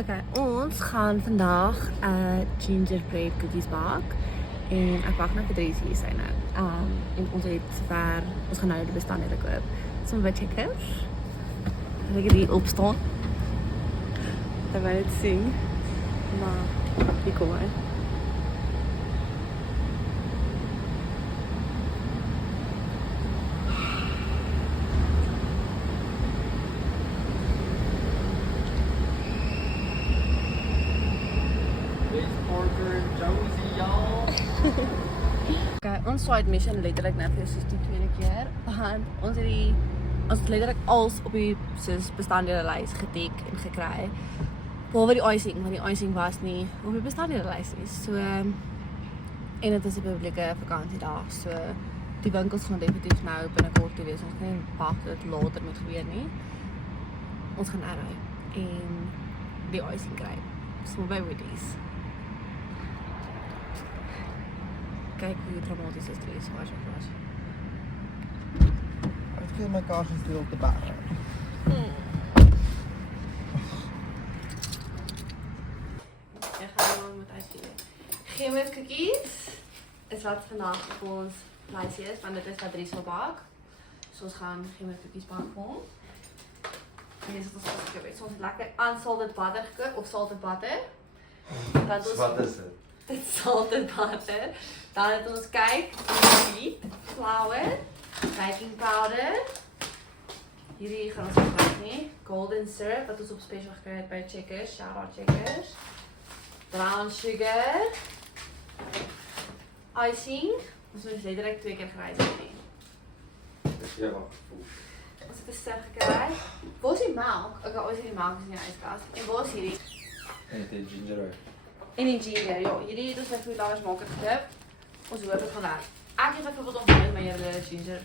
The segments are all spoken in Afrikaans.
Okay, ons gaan vandag gingerbread cookies bak en ek wag net vir Dries hier sy nou. En ons het sover, ons gaan nou die bestanddele koop. Sommige by Checkers. Ek het hier opstaan. Terwyl dit sing. Maar hier kom hy. Okay, ons side mission letterlik net vir soos die tweede keer, want ons het letterlik als op die soos bestanddele lys getik en gekry. Behalwe die icing, want die icing was nie op die bestanddele lys nie. So en dit is 'n publieke vakansiedag, so die winkels gaan definitief nou binnekort toe wees. Ons kan nie wag dat dit later moet gebeur nie. Ons gaan ry en die icing kry. So by Woody's. Kijk hoe dramatisch is Dries, waar zo was. Ik vind mijn kaas stil op de baan. Ik ga gewoon met uitdelen. Gimmet cookies is wat vandaag op ons lijstje is, want dit is wat Dries wil bak. Dus ons gaan gimmet cookies bakken voor ons. En dit is wat ons gekoopt heeft. Soms lekker unsalted butter gekoopt, of salted butter. Wat is het? Dit is salted butter. Dan het ons kyk, wheat, flour, baking powder. Hierdie gaan ons gebruik nie. Golden syrup wat ons op special gekry het by Checkers, shout out Checkers. Brown sugar. Icing. Ons moet letterlik 2 keer gereis nie. Ja, maar gevoel. Ons het 'n stuk gekry. Waar is die melk? Okay, ons het die melk in die yskas. En waar is hierdie? En dit ginger ook. En die ginger, ja. Hierdie het ons by Foodlovers Market gekoop. Ons hoop het gaan werk. Ek het byvoorbeeld ontmoet my hele ginger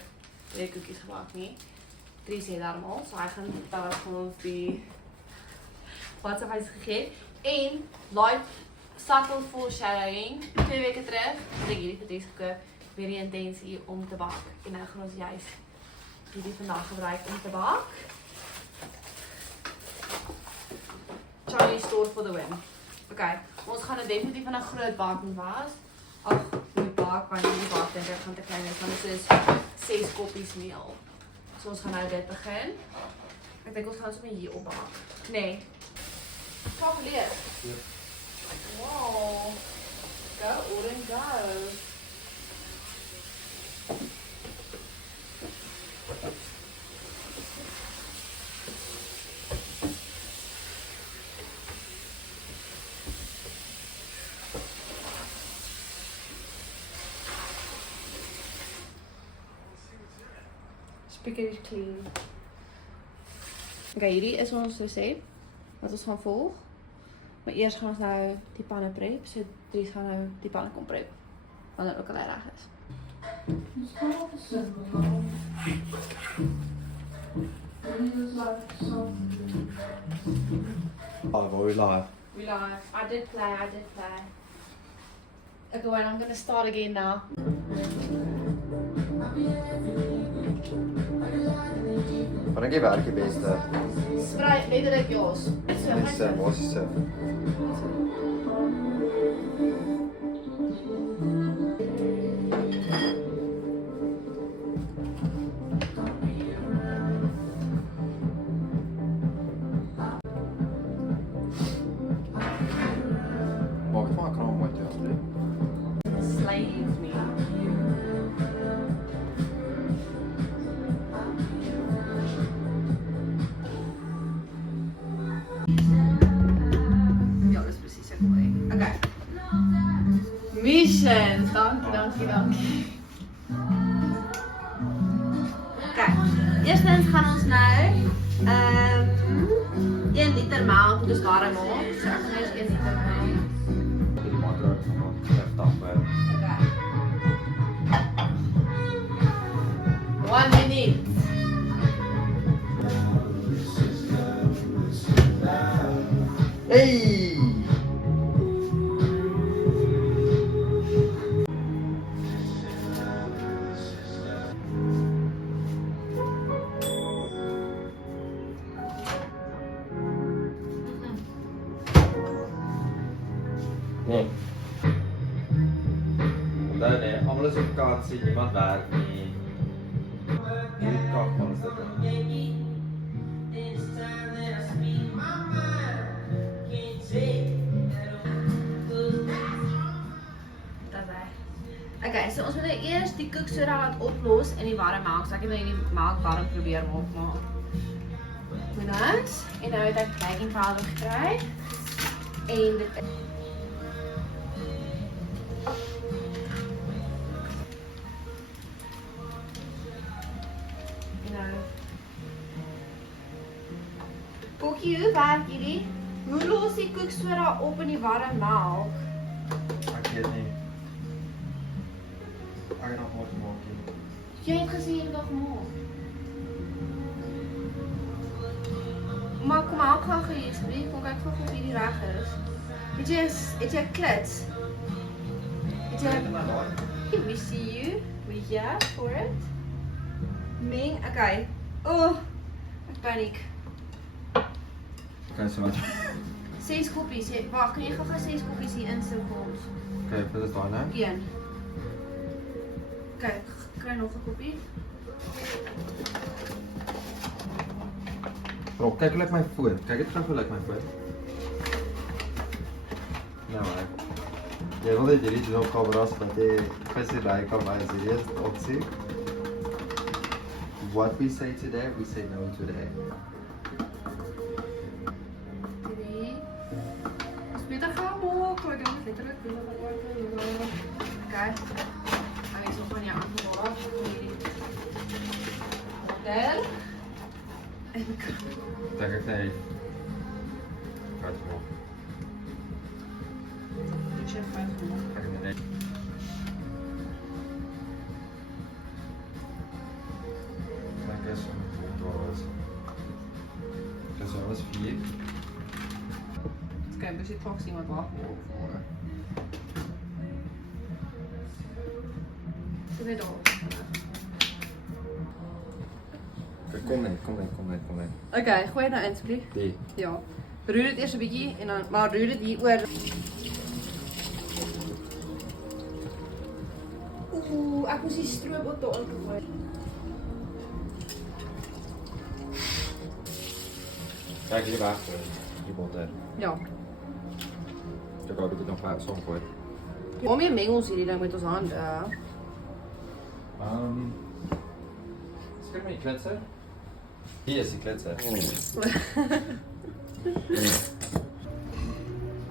cookies gebak nie. Dries het daarom al, so hy gaan daar gewoon die WhatsApp huis gegee. En light subtle foreshadowing 2 weke terug het ek hierdie vir Dries gekoop weer die intensie om te bak. En nou gaan ons juist hierdie vandag gebruik om te bak. Chinese store for the win. Okay, ons gaan dit definitief in 'n groot bak moet was. Ag, die bak van die bak dink ek gaan te klein wees, want dit is 6 koppies meel. So ons gaan nou dit begin. Ek dink ons gaan sommer hier opbak. Nee. Kalkuleer. Ja. Wow. Go orange go. Speaker is clean. Okay, hierdie is ons resep wat ons gaan volg. Maar eers gaan ons nou die panne prep. So Dries gaan nou die panne kom prep. Wanneer ook al reg is. Oh, we live. We live. I did play. Okay, wait, I'm gonna start again now. Wat dink jy werk die beste? Sprei letterlik jos. Dis basiese. Maak dit maar kraam met jou asseblief. Slave me. Ja, dis presies so mooi. Okay. Mission. Dankie. Okay. Eerstens gaan ons nou 1 liter melk dus warm maak. So ek gaan eers 1 liter melk. Die motor van die tafel. Okay. 1 minute. Hey! Nee. Onthou nee, almal is op vakansie, niemand werk nie. Hierdie kak van is dit. Okay, so ons moet nou eers die koeksoda laat oplos in die warm melk. So ek het nou die melk warm probeer maak, maar nice. En nou het ek baking powder gekry. En dit nou. Kokkie, hoe werk hierdie? Hoe los die koeksoda op in die warm melk? Ek weet nie. Ek het nog wat gemaak nie. Jy het gesê jy het nog gemaak. Maar kom aan gou hier asseblief, kom kyk gou of hierdie reg is. Het jy 'n klits? Het jy we see you. We here for it. Ming, okay. Oh, ek paniek. Okay, so wat? 6 koppies. Wag, kan jy gou 6 koppies hier insit vir ons? Okay, vir dit daai nou. 1. Kyk, kry nog 'n koppie. Bro, kyk hoe lyk my foon. Kyk dit gou hoe lyk my foon. Nou maar. Jy wil dit hierdie doen op kameras dat jy presies daai kan baie serieus opsie. What we say today, we say no today. 3. Ons moet dit gou maak, ek dink letterlik dis wat ek wil. Okay. Ek is op van jou aangewaar vir hierdie model. En Dink ek net. Wat maak? die chef van Ek het net. Dink is om $2. Dis alles 4. Okay, dus dit volgens iemand wag. Ze weer door. Kom net. Okay, gooi dit nou in asseblief. Die. Ja. Roer dit eers 'n bietjie en dan maar roer dit hier oor. Ooh, ek moes die stroop op daarin gooi. Kijk hier weg, die botter. Ja. Ik hoop dat het nog vaak soms wordt. Waarom jy meng ons hierdie ding met ons hande? Skrik my die klitser? Hier is die klitser.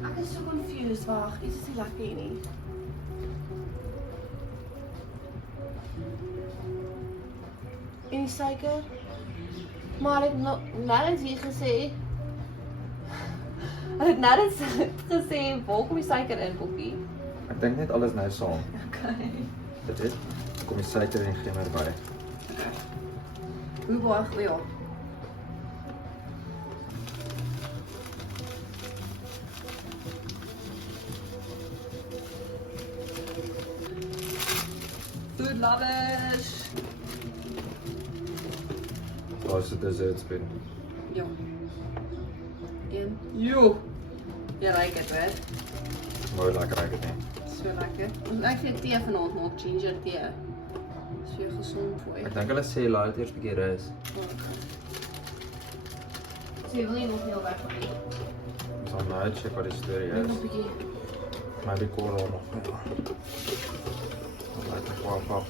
Ek is so confused. Wag, dit is nie lekker hier nie. En die suiker? Maar ek het net hier gesê. Ek het net gesê, waar kom die suiker in, Poppie? Ik denk niet alles nou saam. Okay. Dit is. Dan kom je suiker en geen erbij. Hoe baie goeie ja. Food lovers. Daar is de dessertspin. Ja. En jo. Jy ruik dit, hè? Mooi lekker eigenlijk niet. So lekker. Ons ek vir tee vanaand maak, ginger tee. Dis vir gesond vir jou. Ik denk hulle sê laat het eers 'n keer is. So jy wil nie nog heel weg van nie. Ik zal nou uitchecken wat die story Net is. nog 'n bietjie. Maar die kool al nog. Dat lijkt me gewoon pap.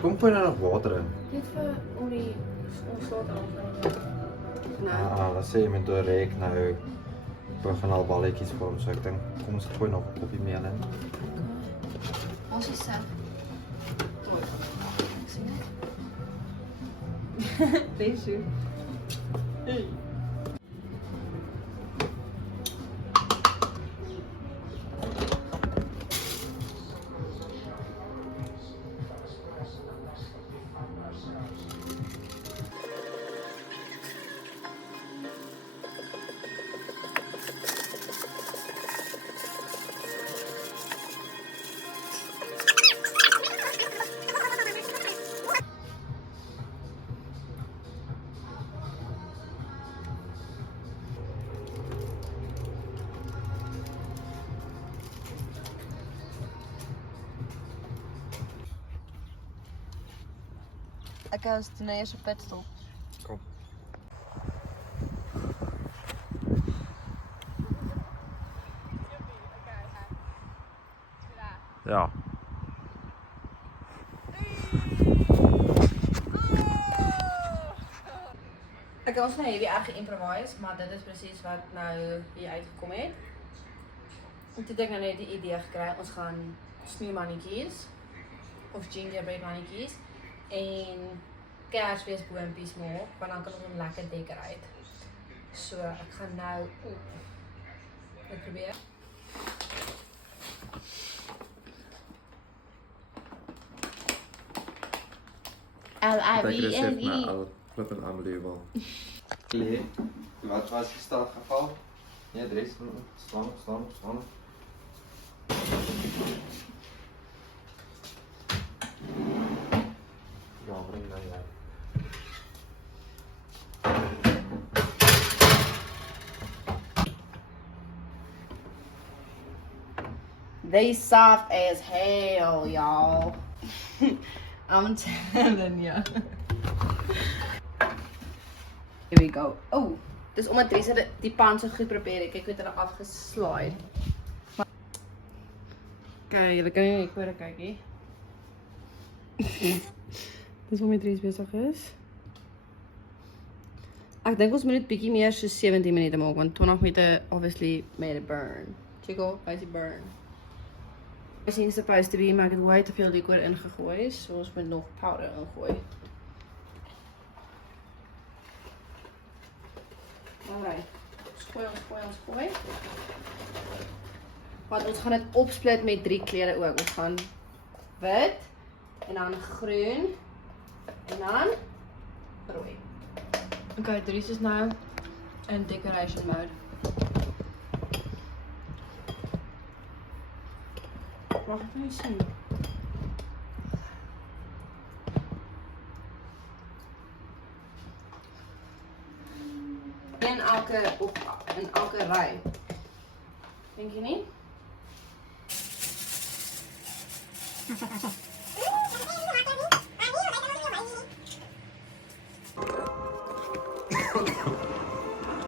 Kom voor nou nog water in. Net vir om die onslaat aan. Nou. Dat sê jy met door reek nou begin al balletjies vorm, so ek dink kom ons gooi nog 'n koppie meel in. Ons is self. Mooi. Ek sien dit. Thanks you. Hey. Ek was doen eers 'n pitstop. Kom. Ja. Ek was nou hierdie erg geïmprovise, maar dit is presies wat nou hier uitgekom het. En toe het ek nou net die idee gekry, ons gaan sneeumannetjies of gingerbread mannetjies en kersfeesboompies maak, want dan kan ons hom lekker decorate. So ek gaan nou dit probeer. L-I-V-N-E. Flip and unbelievable. Klee, wat was die startgeval? Nee, drie, staan. Ja, bring nou jy. They soft as hell, y'all. I'm telling you. Here we go. Oh, dis omdat Teresa die pan so goed prepare het. Kyk hoe dit er afgeslaai. Kyk, julle kan nie hoor kyk nie. Dis hoe my Teresa besig is. Ek dink ons moet net bietjie meer so 17 minute maak want 20 minute obviously made it burn. Chico, why is it burn? It's not supposed to be, maar ek het way te veel decor ingegooi, so ons moet nog powder ingooi. Alright, gooi. Want ons gaan dit opsplit met 3 kleure ook. Ons gaan wit, en dan groen, en dan rooi. Okay, Dries is nou in decoration mode. Mag ek nou sien? In elke ry. Dink jy nie?